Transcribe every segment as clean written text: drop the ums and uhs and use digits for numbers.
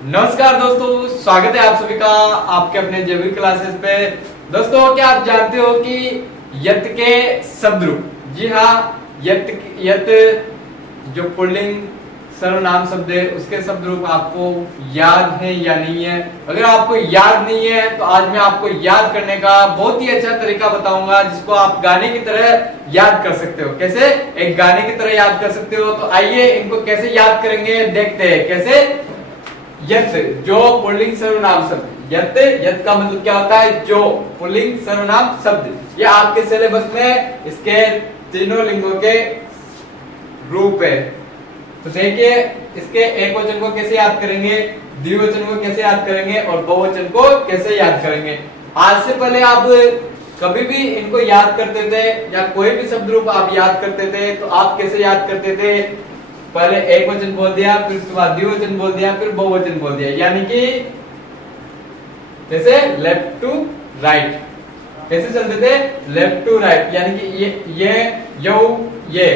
नमस्कार दोस्तों, स्वागत है आप सभी का आपके अपने जेबी क्लासेस पे। दोस्तों, क्या आप जानते हो कि यत के शब्द रूप, जी हाँ, यत जो पुल्लिंग सर्वनाम शब्द है उसके शब्द रूप आपको याद है या नहीं है। अगर आपको याद नहीं है तो आज मैं आपको याद करने का बहुत ही अच्छा तरीका बताऊंगा जिसको आप गाने की तरह याद कर सकते हो। कैसे एक गाने की तरह याद कर सकते हो, तो आइए इनको कैसे याद करेंगे देखते हैं। कैसे यत जो पुल्लिंग सर्वनाम शब्द, यत का मतलब क्या होता है, जो पुल्लिंग सर्वनाम शब्द, ये आपके सिलेबस में इसके तीनों लिंगों के रूप है। तो देखिए इसके एक वचन को कैसे याद करेंगे, द्विवचन को कैसे याद करेंगे और बहुवचन को कैसे याद करेंगे। आज से पहले आप कभी भी इनको याद करते थे या कोई भी शब्द रूप आप याद करते थे तो आप कैसे याद करते थे, पहले एक वचन बोल दिया, फिर उसके बाद द्विवचन बोल दिया, फिर बहुवचन बोल दिया, यानी कि जैसे लेफ्ट टू राइट। कैसे चलते थे, लेफ्ट टू राइट, यानी कि ये यौ ये,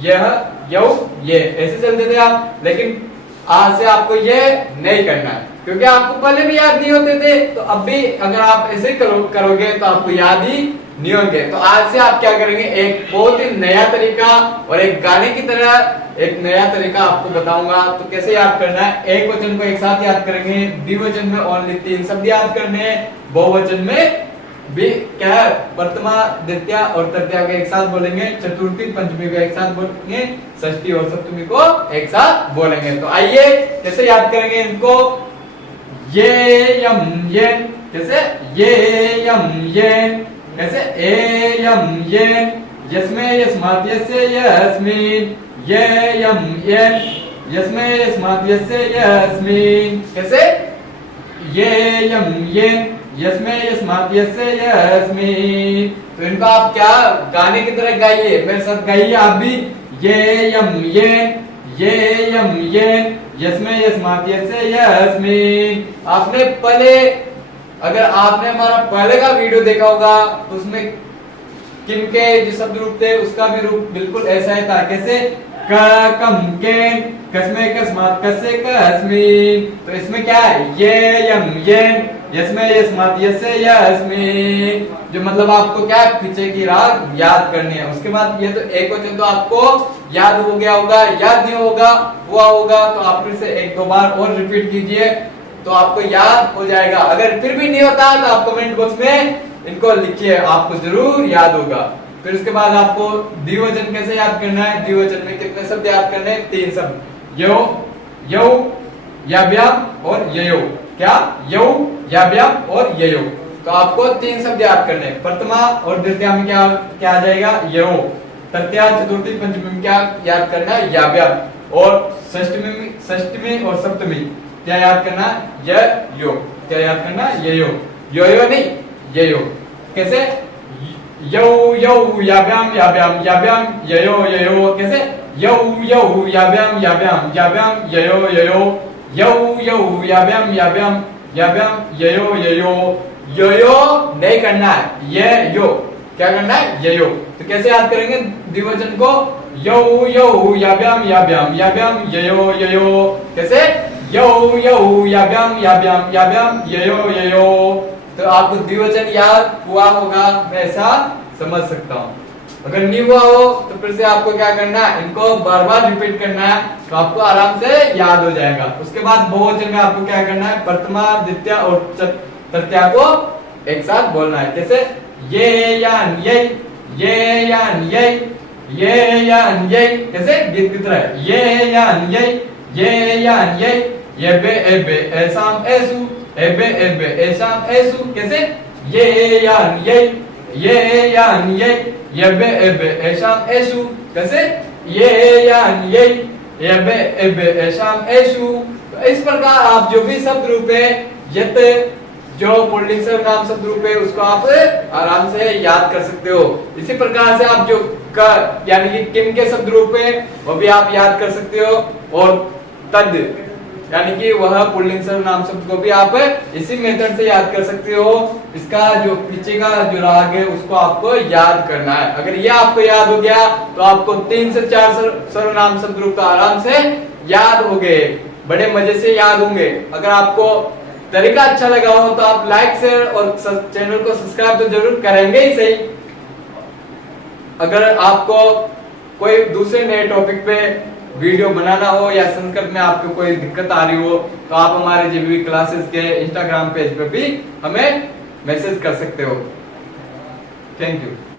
यह यौ ये, ऐसे चलते थे आप। लेकिन आज से आपको ये नहीं करना है क्योंकि आपको पहले भी याद नहीं होते थे, तो अब भी अगर आप ऐसे करोगे तो आपको याद ही नहीं होंगे। तो आज से आप क्या करेंगे, एक बहुत ही नया तरीका और एक गाने की तरह एक नया तरीका आपको बताऊंगा। तो कैसे याद करना है, एक वचन को एक साथ याद करेंगे, द्विवचन में ओनली 3 शब्द याद करने हैं, बहुवचन में भी क्या है, प्रथमा द्वितीय और तृतीया को एक साथ बोलेंगे, चतुर्थी पंचमी को एक साथ बोलेंगे, षष्ठी और सप्तमी को एक साथ बोलेंगे। तो आइए कैसे याद करेंगे इनको। ये यम ये, कैसे ये यम ये, कैसे ए यम ये, यस्मै यस्मात् यस्य यस्मिन्, ये यम ये, यस्मै यस्मात् यस्य यस्मिन्, कैसे ये यम ये, यस्मै यस्मात् यस्य यस्मिन्। तो इनको आप क्या गाने की तरह गाइए, मेरे साथ गाइए आप भी। ये यम ये, ये यम ये, यस्मै यस्मात् यस्य यस्मिन्। आपने पहले, अगर आपने हमारा पहले का वीडियो देखा होगा तो उसमें किम के जो शब्द रूप थे उसका भी रूप बिल्कुल ऐसा ही था। कैसे क कम के, कस्मै कस्मात् कस्य कस्मिन्। तो इसमें क्या है, ये यम ये, यस्मै यस्मात् यस्य यस्मिन्, जो मतलब आपको क्या है, पीछे की राग याद करनी है। उसके बाद ये तो एक वचन तो आपको याद हो गया होगा, याद नहीं होगा हुआ होगा तो आप फिर से 1-2 बार और रिपीट कीजिए तो आपको याद हो जाएगा। अगर फिर भी नहीं होता तो आप कमेंट बॉक्स में इनको लिखिए, आपको जरूर याद होगा। फिर उसके बाद आपको द्विवचन कैसे याद करना है, द्विवचन में कितने शब्द याद करने हैं, 3 शब्द, यो यौ याभ्याम और ययो। क्या, यौ याभ्याम और ययो। तो आपको 3 शब्द याद करने हैं। प्रथमा और द्वितीय में क्या क्या आ जाएगा, यो। तृतीया चतुर्थी पंचमी में क्या याद करना है, याभ्याम। और षष्टमी और सप्तमी क्या याद करना है, य यो। क्या याद करना है, ये यो यो नहीं, ये यो। कैसे, यौ यौ याभ्याम याभ्याम याभ्याम ययो ययो। कैसे, यौ यौ याभ्याम याभ्याम याभ्याम ययो ययो, यौ यौ याभ्याम याभ्याम याभ्याम ययो ययो। यो यो नहीं करना है, ये यो। क्या करना है, ये यो। तो कैसे याद करेंगे द्विवचन को, यौ यौ याभ्याम याभ्याम याभ्याम ययो ययो। कैसे, यौ यौ याभ्याम याभ्याम याभ्याम ययो ययो। तो आपको द्विवचन याद हुआ होगा, मैं ऐसा समझ सकता हूँ। अगर नहीं हुआ हो तो फिर से आपको क्या करना है, इनको बार बार रिपीट करना है तो आपको आराम से याद हो जाएगा। उसके बाद बहुवचन में आपको क्या करना है, प्रथमा द्वितीय और तृतीय को एक साथ बोलना है। जैसे ये यान ये, ये यान ये, ये यान ये। कैसे, गीत की तरह, ये यान ये, ये यान ये, एबे एबे ऐसाम ऐसु, एबे एबे ऐसाम ऐसु। कैसे, ये यान ये, ये यान ये, एबे एबे ऐसाम ऐसु। कैसे, ये यान ये, एबे एबे ऐसाम ऐसु। तो इस प्रकार आप जो भी शब्द रूप है, यत जो पुल्लिंग सर्वनाम शब्द रूप है उसको आप आराम से याद कर सकते हो। इसी प्रकार से आप जो क यानी कि किम के शब्द रूप है वो भी आप याद कर सकते हो, और तद यानी कि वह पुल्लिंग सर्वनाम शब्द को भी आप इसी मेथड से याद कर सकते हो। इसका जो पीछे का जो राग है उसको आपको याद करना है। अगर ये आपको याद हो गया तो आपको 3 से 4 सर्वनाम शब्द रूप तो आराम से याद हो गए। बड़े मजे से याद होंगे। अगर आपको तरीका अच्छा लगा हो तो आप लाइक शेयर और चैनल को सब्सक्राइब तो जरूर करेंगे ही सही। अगर आपको कोई दूसरे नए टॉपिक पे वीडियो बनाना हो या संस्कृत में आपको कोई दिक्कत आ रही हो तो आप हमारे JBV क्लासेस के इंस्टाग्राम पेज पे भी हमें मैसेज कर सकते हो। Thank you.